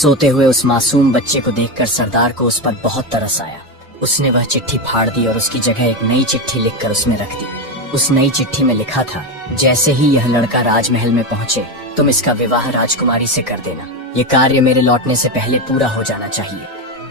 सोते हुए उस मासूम बच्चे को देखकर सरदार को उस पर बहुत तरस आया। उसने वह चिट्ठी फाड़ दी और उसकी जगह एक नई चिट्ठी लिखकर उसमें रख दी। उस नई चिट्ठी में लिखा था, जैसे ही यह लड़का राजमहल में पहुंचे तुम इसका विवाह राजकुमारी से कर देना। ये कार्य मेरे लौटने से पहले पूरा हो जाना चाहिए।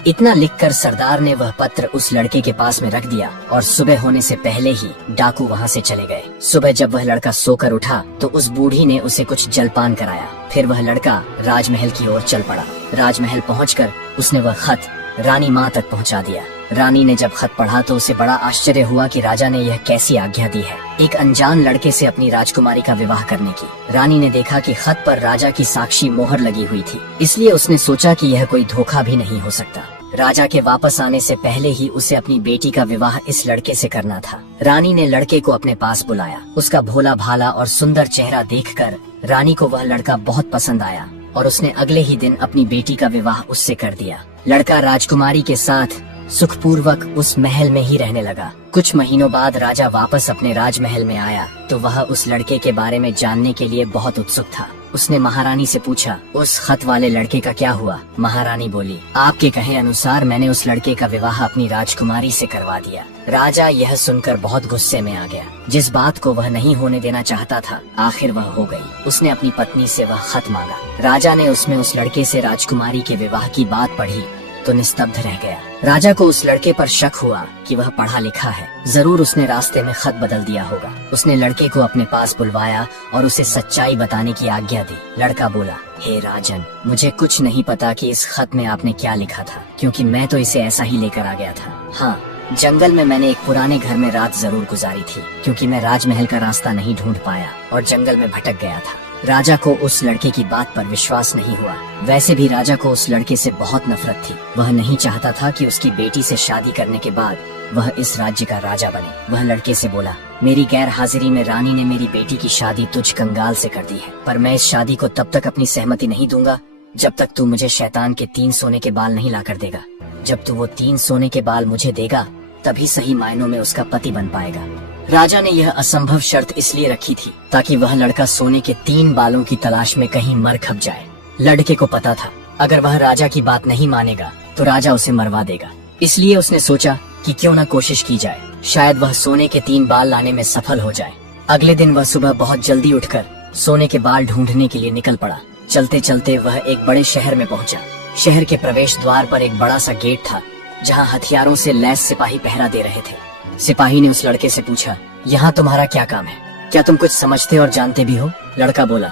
इतना लिखकर सरदार ने वह पत्र उस लड़के के पास में रख दिया और सुबह होने से पहले ही डाकू वहाँ से चले गए। सुबह जब वह लड़का सोकर उठा तो उस बूढ़ी ने उसे कुछ जलपान कराया। फिर वह लड़का राजमहल की ओर चल पड़ा। राजमहल पहुंचकर उसने वह खत रानी माँ तक पहुंचा दिया। रानी ने जब खत पढ़ा तो उसे बड़ा आश्चर्य हुआ कि राजा ने यह कैसी आज्ञा दी है, एक अनजान लड़के से अपनी राजकुमारी का विवाह करने की। रानी ने देखा कि खत पर राजा की साक्षी मोहर लगी हुई थी, इसलिए उसने सोचा कि यह कोई धोखा भी नहीं हो सकता। राजा के वापस आने से पहले ही उसे अपनी बेटी का विवाह इस लड़के से करना था। रानी ने लड़के को अपने पास बुलाया। उसका भोला भाला और सुंदर चेहरा देखकर रानी को वह लड़का बहुत पसंद आया और उसने अगले ही दिन अपनी बेटी का विवाह उससे कर दिया। लड़का राजकुमारी के साथ सुखपूर्वक उस महल में ही रहने लगा। कुछ महीनों बाद राजा वापस अपने राजमहल में आया तो वह उस लड़के के बारे में जानने के लिए बहुत उत्सुक था। उसने महारानी से पूछा, उस खत वाले लड़के का क्या हुआ? महारानी बोली, आपके कहे अनुसार मैंने उस लड़के का विवाह अपनी राजकुमारी से करवा दिया। राजा यह सुनकर बहुत गुस्से में आ गया। जिस बात को वह नहीं होने देना चाहता था आखिर वह हो गई। उसने अपनी पत्नी से वह खत मांगा। राजा ने उसमें उस लड़के से राजकुमारी के विवाह की बात पढ़ी तो निस्तब्ध रह गया। राजा को उस लड़के पर शक हुआ कि वह पढ़ा लिखा है, जरूर उसने रास्ते में खत बदल दिया होगा। उसने लड़के को अपने पास बुलवाया और उसे सच्चाई बताने की आज्ञा दी। लड़का बोला, हे राजन, मुझे कुछ नहीं पता कि इस खत में आपने क्या लिखा था, क्योंकि मैं तो इसे ऐसा ही लेकर आ गया था। हाँ, जंगल में मैंने एक पुराने घर में रात जरूर गुजारी थी, क्योंकि मैं राजमहल का रास्ता नहीं ढूंढ पाया और जंगल में भटक गया था। राजा को उस लड़के की बात पर विश्वास नहीं हुआ। वैसे भी राजा को उस लड़के से बहुत नफरत थी। वह नहीं चाहता था कि उसकी बेटी से शादी करने के बाद वह इस राज्य का राजा बने। वह लड़के से बोला, मेरी गैर हाजिरी में रानी ने मेरी बेटी की शादी तुझ कंगाल से कर दी है, पर मैं इस शादी को तब तक अपनी सहमति नहीं दूंगा जब तक तू मुझे शैतान के 3 सोने के बाल नहीं ला कर देगा। जब तू वो 3 सोने के बाल मुझे देगा तभी सही मायनों में उसका पति बन पाएगा। राजा ने यह असंभव शर्त इसलिए रखी थी ताकि वह लड़का सोने के 3 बालों की तलाश में कहीं मर खप जाए। लड़के को पता था अगर वह राजा की बात नहीं मानेगा तो राजा उसे मरवा देगा, इसलिए उसने सोचा कि क्यों न कोशिश की जाए, शायद वह सोने के 3 बाल लाने में सफल हो जाए। अगले दिन वह सुबह बहुत जल्दी उठकर सोने के बाल ढूंढने के लिए निकल पड़ा। चलते चलते वह एक बड़े शहर में पहुंचा। शहर के प्रवेश द्वार पर एक बड़ा सा गेट था जहाँ हथियारों से लैस सिपाही पहरा दे रहे थे। सिपाही ने उस लड़के से पूछा, यहाँ तुम्हारा क्या काम है? क्या तुम कुछ समझते और जानते भी हो? लड़का बोला,